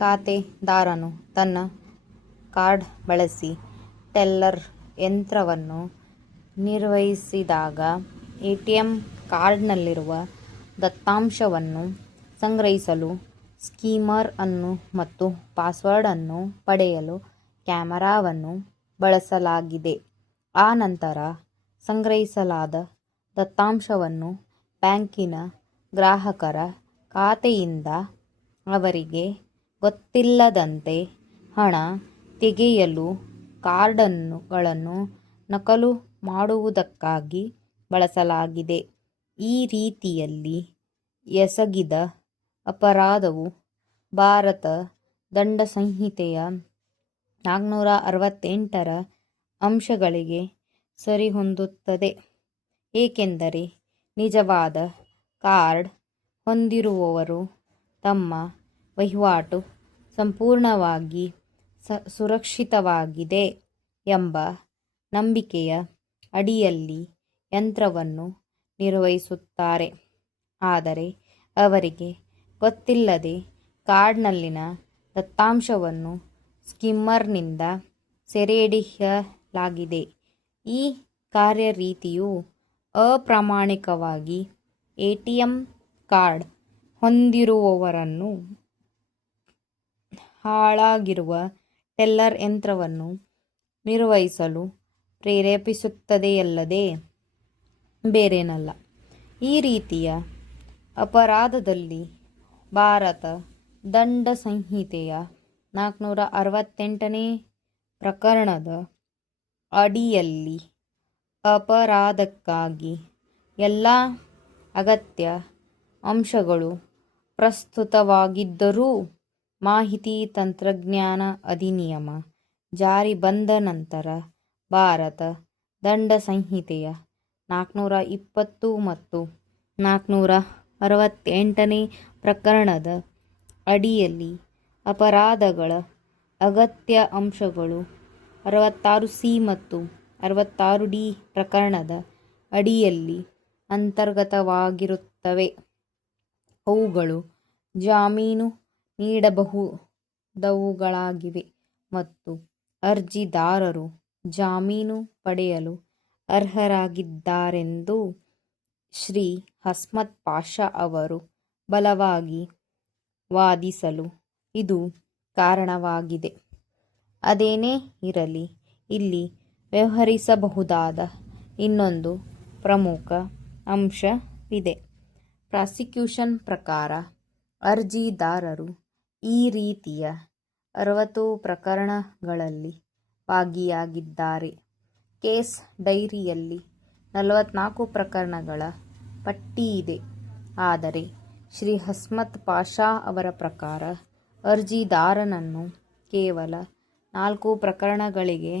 ಖಾತೆದಾರನು ತನ್ನ ಕಾರ್ಡ್ ಬಳಸಿ ಟೆಲ್ಲರ್ ಯಂತ್ರವನ್ನು ನಿರ್ವಹಿಸಿದಾಗ ಎಟಿಎಂ ಕಾರ್ಡ್ನಲ್ಲಿರುವ ದತ್ತಾಂಶವನ್ನು ಸಂಗ್ರಹಿಸಲು ಸ್ಕೀಮರ್ ಅನ್ನು ಮತ್ತು ಪಾಸ್ವರ್ಡ್ ಅನ್ನು ಪಡೆಯಲು ಕ್ಯಾಮೆರಾವನ್ನು ಬಳಸಲಾಗಿದೆ. ಆ ನಂತರ ಸಂಗ್ರಹಿಸಲಾದ ದತ್ತಾಂಶವನ್ನು ಬ್ಯಾಂಕಿನ ಗ್ರಾಹಕರ ಖಾತೆಯಿಂದ ಅವರಿಗೆ ಗೊತ್ತಿಲ್ಲದಂತೆ ಹಣ ತೆಗೆಯಲು ಕಾರ್ಡ್ಗಳನ್ನು ನಕಲು ಮಾಡುವುದಕ್ಕಾಗಿ ಬಳಸಲಾಗಿದೆ. ಈ ರೀತಿಯಲ್ಲಿ ಎಸಗಿದ ಅಪರಾಧವು ಭಾರತ ದಂಡ ಸಂಹಿತೆಯ 468ರ ಅಂಶಗಳಿಗೆ ಸರಿಹೊಂದುತ್ತದೆ, ಏಕೆಂದರೆ ನಿಜವಾದ ಕಾರ್ಡ್ ಹೊಂದಿರುವವರು ತಮ್ಮ ವಹಿವಾಟು ಸಂಪೂರ್ಣವಾಗಿ ಸುರಕ್ಷಿತವಾಗಿದೆ ಎಂಬ ನಂಬಿಕೆಯ ಅಡಿಯಲ್ಲಿ ಯಂತ್ರವನ್ನು ನಿರ್ವಹಿಸುತ್ತಾರೆ. ಆದರೆ ಅವರಿಗೆ ಗೊತ್ತಿಲ್ಲದೆ ಕಾರ್ಡ್ನಲ್ಲಿನ ದತ್ತಾಂಶವನ್ನು ಸ್ಕಿಮ್ಮರ್ನಿಂದ ಸೆರೆಹಿಡಿಯಲಾಗಿದೆ. ಈ ಕಾರ್ಯರೀತಿಯು ಅಪ್ರಾಮಾಣಿಕವಾಗಿ ಎಟಿಎಂ ಕಾರ್ಡ್ ಹೊಂದಿರುವವರನ್ನು ಹಾಳಾಗಿರುವ ಟೆಲ್ಲರ್ ಯಂತ್ರವನ್ನು ನಿರ್ವಹಿಸಲು ಪ್ರೇರೇಪಿಸುತ್ತದೆಯಲ್ಲದೆ ಬೇರೇನಲ್ಲ. ಈ ರೀತಿಯ ಅಪರಾಧದಲ್ಲಿ ಭಾರತ ದಂಡ ಸಂಹಿತೆಯ 468ನೇ ಪ್ರಕರಣದ ಅಡಿಯಲ್ಲಿ ಅಪರಾಧಕ್ಕಾಗಿ ಎಲ್ಲ ಅಗತ್ಯ ಅಂಶಗಳು ಪ್ರಸ್ತುತವಾಗಿದ್ದರೂ ಮಾಹಿತಿ ತಂತ್ರಜ್ಞಾನ ಅಧಿನಿಯಮ ಜಾರಿ ಬಂದ ನಂತರ ಭಾರತ ದಂಡ ಸಂಹಿತೆಯ 420 ಮತ್ತು 468ನೇ ಪ್ರಕರಣದ ಅಡಿಯಲ್ಲಿ ಅಪರಾಧಗಳ ಅಗತ್ಯ ಅಂಶಗಳು 66C ಮತ್ತು 66D ಪ್ರಕರಣದ ಅಡಿಯಲ್ಲಿ ಅಂತರ್ಗತವಾಗಿರುತ್ತವೆ. ಅವುಗಳು ಜಾಮೀನು ನೀಡಬಹುದಾದವುಗಳಾಗಿವೆ ಮತ್ತು ಅರ್ಜಿದಾರರು ಜಾಮೀನು ಪಡೆಯಲು ಅರ್ಹರಾಗಿದ್ದಾರೆಂದು ಶ್ರೀ ಹಸ್ಮತ್ ಪಾಷಾ ಅವರು ಬಲವಾಗಿ ವಾದಿಸಲು ಇದು ಕಾರಣವಾಗಿದೆ. ಅದೇನೇ ಇರಲಿ, ಇಲ್ಲಿ ವ್ಯವಹರಿಸಬಹುದಾದ ಇನ್ನೊಂದು ಪ್ರಮುಖ ಅಂಶವಿದೆ. ಪ್ರಾಸಿಕ್ಯೂಷನ್ ಪ್ರಕಾರ ಅರ್ಜಿದಾರರು ಈ ರೀತಿಯ 60 ಪ್ರಕರಣಗಳಲ್ಲಿ ಭಾಗಿಯಾಗಿದ್ದಾರೆ. ಕೇಸ್ ಡೈರಿಯಲ್ಲಿ 44 ಪ್ರಕರಣಗಳ ಪಟ್ಟಿಯಿದೆ. ಆದರೆ ಶ್ರೀ ಹಸ್ಮತ್ ಪಾಷಾ ಅವರ ಪ್ರಕಾರ ಅರ್ಜಿದಾರನನ್ನು ಕೇವಲ 4 ಪ್ರಕರಣಗಳಿಗೆ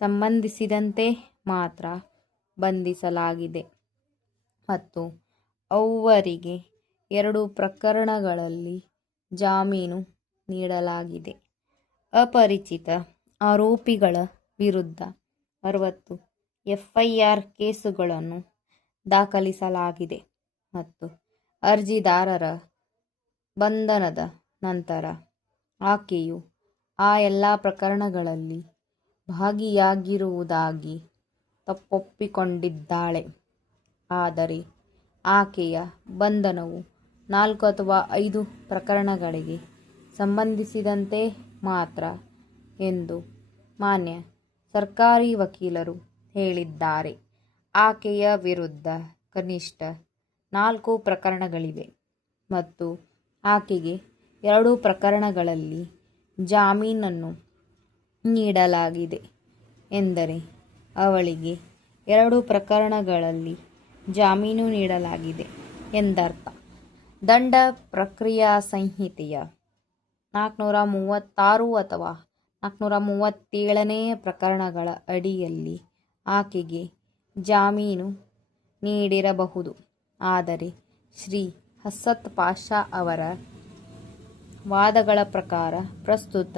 ಸಂಬಂಧಿಸಿದಂತೆ ಮಾತ್ರ ಬಂಧಿಸಲಾಗಿದೆ ಮತ್ತು ಅವರಿಗೆ 2 ಪ್ರಕರಣಗಳಲ್ಲಿ ಜಾಮೀನು ನೀಡಲಾಗಿದೆ. ಅಪರಿಚಿತ ಆರೋಪಿಗಳ ವಿರುದ್ಧ 60 FIR ಕೇಸುಗಳನ್ನು ದಾಖಲಿಸಲಾಗಿದೆ ಮತ್ತು ಅರ್ಜಿದಾರರ ಬಂಧನದ ನಂತರ ಆಕೆಯು ಆ ಎಲ್ಲ ಪ್ರಕರಣಗಳಲ್ಲಿ ಭಾಗಿಯಾಗಿರುವುದಾಗಿ ತಪ್ಪೊಪ್ಪಿಕೊಂಡಿದ್ದಾಳೆ. ಆದರೆ ಆಕೆಯ ಬಂಧನವು 4 ಅಥವಾ 5 ಪ್ರಕರಣಗಳಿಗೆ ಸಂಬಂಧಿಸಿದಂತೆ ಮಾತ್ರ ಎಂದು ಮಾನ್ಯ ಸರ್ಕಾರಿ ವಕೀಲರು ಹೇಳಿದ್ದಾರೆ. ಆಕೆಯ ವಿರುದ್ಧ ಕನಿಷ್ಠ 4 ಪ್ರಕರಣಗಳಿವೆ ಮತ್ತು ಆಕೆಗೆ 2 ಪ್ರಕರಣಗಳಲ್ಲಿ ಜಾಮೀನನ್ನು ನೀಡಲಾಗಿದೆ ಎಂದರೆ ಅವಳಿಗೆ 2 ಪ್ರಕರಣಗಳಲ್ಲಿ ಜಾಮೀನು ನೀಡಲಾಗಿದೆ ಎಂದರ್ಥ. ದಂಡ ಪ್ರಕ್ರಿಯಾ ಸಂಹಿತೆಯ 436 ಅಥವಾ 437ನೇ ಪ್ರಕರಣಗಳ ಅಡಿಯಲ್ಲಿ ಆಕೆಗೆ ಜಾಮೀನು ನೀಡಿರಬಹುದು. ಆದರೆ ಶ್ರೀ ಹಸ್ಮತ್ ಪಾಷಾ ಅವರ ವಾದಗಳ ಪ್ರಕಾರ ಪ್ರಸ್ತುತ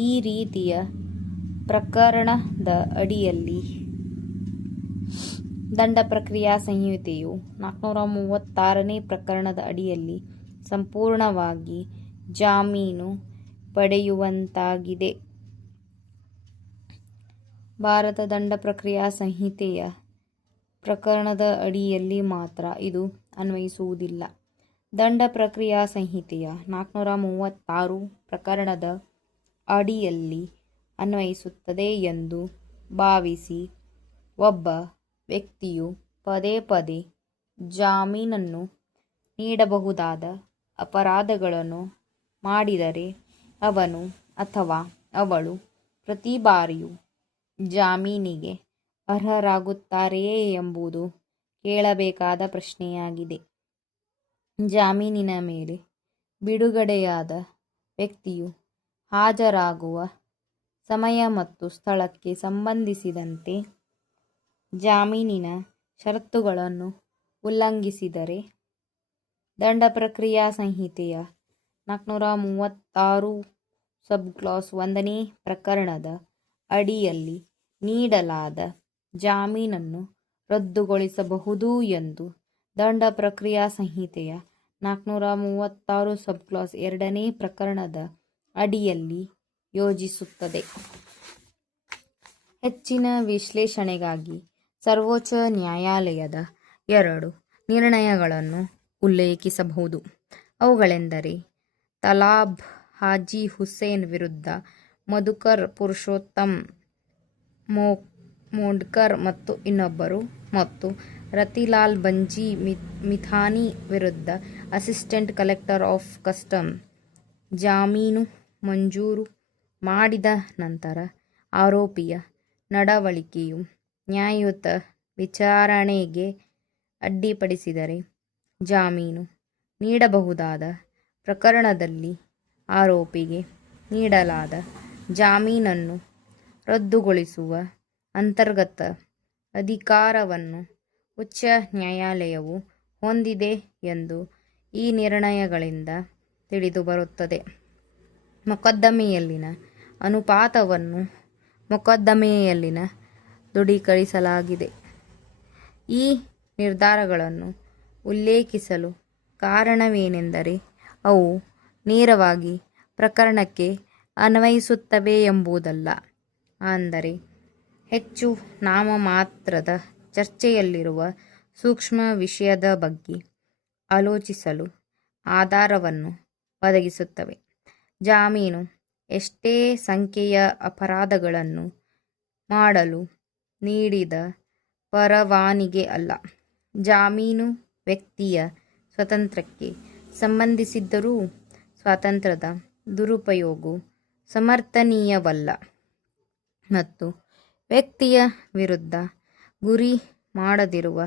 ಈ ರೀತಿಯ ಪ್ರಕರಣದ ಅಡಿಯಲ್ಲಿ ದಂಡ ಪ್ರಕ್ರಿಯಾ ಸಂಹಿತೆಯು 436ನೇ ಪ್ರಕರಣದ ಅಡಿಯಲ್ಲಿ ಸಂಪೂರ್ಣವಾಗಿ ಜಾಮೀನು ಪಡೆಯುವಂತಾಗಿದೆ. ಭಾರತ ದಂಡ ಪ್ರಕ್ರಿಯಾ ಸಂಹಿತೆಯ ಪ್ರಕರಣದ ಅಡಿಯಲ್ಲಿ ಮಾತ್ರ ಇದು ಅನ್ವಯಿಸುವುದಿಲ್ಲ. ದಂಡ ಪ್ರಕ್ರಿಯಾ ಸಂಹಿತೆಯ 436 ಪ್ರಕರಣದ ಅಡಿಯಲ್ಲಿ ಅನ್ವಯಿಸುತ್ತದೆ ಎಂದು ಭಾವಿಸಿ ಒಬ್ಬ ವ್ಯಕ್ತಿಯು ಪದೇ ಪದೇ ಜಾಮೀನನ್ನು ನೀಡಬಹುದಾದ ಅಪರಾಧಗಳನ್ನು ಮಾಡಿದರೆ ಅವನು ಅಥವಾ ಅವಳು ಪ್ರತಿ ಬಾರಿಯೂ ಜಾಮೀನಿಗೆ ಅರ್ಹರಾಗುತ್ತಾರೆಯೇ ಎಂಬುದು ಕೇಳಬೇಕಾದ ಪ್ರಶ್ನೆಯಾಗಿದೆ. ಜಾಮೀನಿನ ಮೇಲೆ ಬಿಡುಗಡೆಯಾದ ವ್ಯಕ್ತಿಯು ಹಾಜರಾಗುವ ಸಮಯ ಮತ್ತು ಸ್ಥಳಕ್ಕೆ ಸಂಬಂಧಿಸಿದಂತೆ ಜಾಮೀನಿನ ಷರತ್ತುಗಳನ್ನು ಉಲ್ಲಂಘಿಸಿದರೆ ದಂಡ ಪ್ರಕ್ರಿಯಾ ಸಂಹಿತೆಯ 436 ಸಬ್ಕ್ಲಾಸ್ 1ನೇ ಪ್ರಕರಣದ ಅಡಿಯಲ್ಲಿ ನೀಡಲಾದ ಜಾಮೀನನ್ನು ರದ್ದುಗೊಳಿಸಬಹುದು ಎಂದು ದಂಡ ಪ್ರಕ್ರಿಯಾ ಸಂಹಿತೆಯ 436 ಸಬ್ಕ್ಲಾಸ್ 2ನೇ ಪ್ರಕರಣದ ಅಡಿಯಲ್ಲಿ ಯೋಜಿಸುತ್ತದೆ. ಹೆಚ್ಚಿನ ವಿಶ್ಲೇಷಣೆಗಾಗಿ ಸರ್ವೋಚ್ಚ ನ್ಯಾಯಾಲಯದ 2 ನಿರ್ಣಯಗಳನ್ನು ಉಲ್ಲೇಖಿಸಬಹುದು. ಅವುಗಳೆಂದರೆ ತಲಾಬ್ ಹಾಜಿ ಹುಸೇನ್ ವಿರುದ್ಧ ಮಧುಕರ್ ಪುರುಷೋತ್ತಮ್ ಮೋಂಡ್ಕರ್ ಮತ್ತು ಇನ್ನೊಬ್ಬರು, ಮತ್ತು ರತಿಲಾಲ್ ಬಂಜಿ ಮಿಥಾನಿ ವಿರುದ್ಧ ಅಸಿಸ್ಟೆಂಟ್ ಕಲೆಕ್ಟರ್ ಆಫ್ ಕಸ್ಟಮ್ ಜಾಮೀನು ಮಂಜೂರು ಮಾಡಿದ ನಂತರ ಆರೋಪಿಯ ನಡವಳಿಕೆಯು ನ್ಯಾಯಯುತ ವಿಚಾರಣೆಗೆ ಅಡ್ಡಿಪಡಿಸಿದರೆ ಜಾಮೀನು ನೀಡಬಹುದಾದ ಪ್ರಕರಣದಲ್ಲಿ ಆರೋಪಿಗೆ ನೀಡಲಾದ ಜಾಮೀನನ್ನು ರದ್ದುಗೊಳಿಸುವ ಅಂತರ್ಗತ ಅಧಿಕಾರವನ್ನು ಉಚ್ಚ ನ್ಯಾಯಾಲಯವು ಹೊಂದಿದೆ ಎಂದು ಈ ನಿರ್ಣಯಗಳಿಂದ ತಿಳಿದುಬರುತ್ತದೆ. ಮೊಕದ್ದಮೆಯಲ್ಲಿನ ಅನುಪಾತವನ್ನು ಮೊಕದ್ದಮೆಯಲ್ಲಿನ ದೃಢೀಕರಿಸಲಾಗಿದೆ. ಈ ನಿರ್ಧಾರಗಳನ್ನು ಉಲ್ಲೇಖಿಸಲು ಕಾರಣವೇನೆಂದರೆ ಅವು ನೇರವಾಗಿ ಪ್ರಕರಣಕ್ಕೆ ಅನ್ವಯಿಸುತ್ತವೆ ಎಂಬುದಲ್ಲ, ಅಂದರೆ ಹೆಚ್ಚು ನಾಮಮಾತ್ರದ ಚರ್ಚೆಯಲ್ಲಿರುವ ಸೂಕ್ಷ್ಮ ವಿಷಯದ ಬಗ್ಗೆ ಆಲೋಚಿಸಲು ಆಧಾರವನ್ನು ಒದಗಿಸುತ್ತವೆ. ಜಾಮೀನು ಎಷ್ಟೇ ಸಂಖ್ಯೆಯ ಅಪರಾಧಗಳನ್ನು ಮಾಡಲು ನೀಡಿದ ಪರವಾನಿಗೆ ಅಲ್ಲ. ಜಾಮೀನು ವ್ಯಕ್ತಿಯ ಸ್ವಾತಂತ್ರ್ಯಕ್ಕೆ ಸಂಬಂಧಿಸಿದ್ದರೂ ಸ್ವಾತಂತ್ರ್ಯದ ದುರುಪಯೋಗವು ಸಮರ್ಥನೀಯವಲ್ಲ ಮತ್ತು ವ್ಯಕ್ತಿಯ ವಿರುದ್ಧ ಗುರಿ ಮಾಡದಿರುವ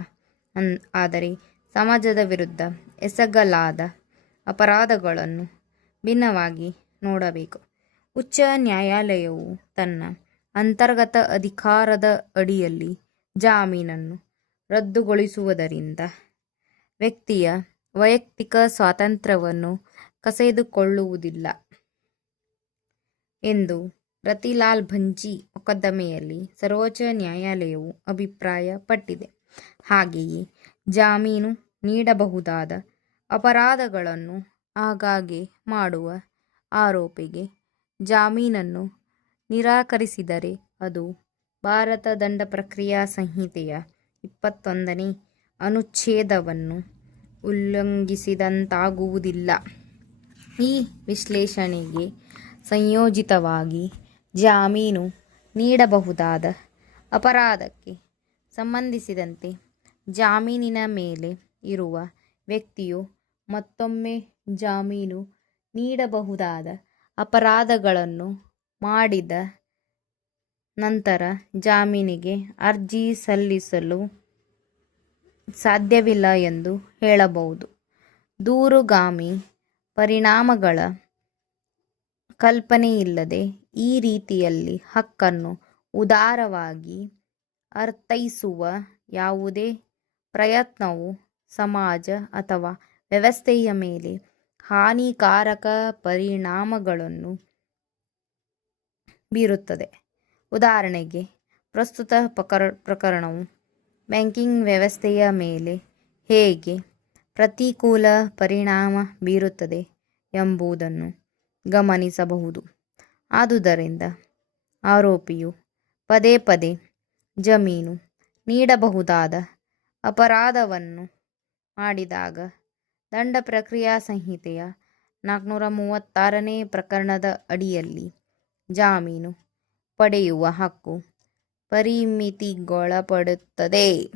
ಆದರೆ ಸಮಾಜದ ವಿರುದ್ಧ ಎಸಗಲಾದ ಅಪರಾಧಗಳನ್ನು ಭಿನ್ನವಾಗಿ ನೋಡಬೇಕು. ಉಚ್ಚ ನ್ಯಾಯಾಲಯವು ತನ್ನ ಅಂತರ್ಗತ ಅಧಿಕಾರದ ಅಡಿಯಲ್ಲಿ ಜಾಮೀನನ್ನು ರದ್ದುಗೊಳಿಸುವುದರಿಂದ ವ್ಯಕ್ತಿಯ ವೈಯಕ್ತಿಕ ಸ್ವಾತಂತ್ರ್ಯವನ್ನು ಕಸಿದುಕೊಳ್ಳುವುದಿಲ್ಲ ಎಂದು ರತಿಲಾಲ್ ಬಂಜಿ ಮೊಕದ್ದಮೆಯಲ್ಲಿ ಸರ್ವೋಚ್ಚ ನ್ಯಾಯಾಲಯವು ಅಭಿಪ್ರಾಯಪಟ್ಟಿದೆ. ಹಾಗೆಯೇ ಜಾಮೀನು ನೀಡಬಹುದಾದ ಅಪರಾಧಗಳನ್ನು ಆಗಾಗ್ಗೆ ಮಾಡುವ ಆರೋಪಿಗೆ ಜಾಮೀನನ್ನು ನಿರಾಕರಿಸಿದರೆ ಅದು ಭಾರತ ದಂಡ ಪ್ರಕ್ರಿಯಾ ಸಂಹಿತೆಯ 21ನೇ ಅನುಚ್ಛೇದವನ್ನು ಉಲ್ಲಂಘಿಸಿದಂತಾಗುವುದಿಲ್ಲ. ಈ ವಿಶ್ಲೇಷಣೆಗೆ ಸಂಯೋಜಿತವಾಗಿ ಜಾಮೀನು ನೀಡಬಹುದಾದ ಅಪರಾಧಕ್ಕೆ ಸಂಬಂಧಿಸಿದಂತೆ ಜಾಮೀನಿನ ಮೇಲೆ ಇರುವ ವ್ಯಕ್ತಿಯು ಮತ್ತೊಮ್ಮೆ ಜಾಮೀನು ನೀಡಬಹುದಾದ ಅಪರಾಧಗಳನ್ನು ಮಾಡಿದ ನಂತರ ಜಾಮೀನಿಗೆ ಅರ್ಜಿ ಸಲ್ಲಿಸಲು ಸಾಧ್ಯವಿಲ್ಲ ಎಂದು ಹೇಳಬಹುದು. ದೂರುಗಾಮಿ ಪರಿಣಾಮಗಳ ಕಲ್ಪನೆಯಿಲ್ಲದೆ ಈ ರೀತಿಯಲ್ಲಿ ಹಕ್ಕನ್ನು ಉದಾರವಾಗಿ ಅರ್ಥೈಸುವ ಯಾವುದೇ ಪ್ರಯತ್ನವು ಸಮಾಜ ಅಥವಾ ವ್ಯವಸ್ಥೆಯ ಮೇಲೆ ಹಾನಿಕಾರಕ ಪರಿಣಾಮಗಳನ್ನು ಬೀರುತ್ತದೆ. ಉದಾಹರಣೆಗೆ, ಪ್ರಸ್ತುತ ಪ್ರಕರಣವು ಬ್ಯಾಂಕಿಂಗ್ ವ್ಯವಸ್ಥೆಯ ಮೇಲೆ ಹೇಗೆ ಪ್ರತಿಕೂಲ ಪರಿಣಾಮ ಬೀರುತ್ತದೆ ಎಂಬುದನ್ನು ಗಮನಿಸಬಹುದು. ಆದುದರಿಂದ ಆರೋಪಿಯು ಪದೇ ಪದೇ ಜಾಮೀನು ನೀಡಬಹುದಾದ ಅಪರಾಧವನ್ನು ಮಾಡಿದಾಗ ದಂಡ ಪ್ರಕ್ರಿಯಾ ಸಂಹಿತೆಯ 436ನೇ ಪ್ರಕರಣದ ಅಡಿಯಲ್ಲಿ ಜಾಮೀನು ಪಡೆಯುವ ಹಕ್ಕು ಪರಿಮಿತಿಗೊಳಪಡುತ್ತದೆ.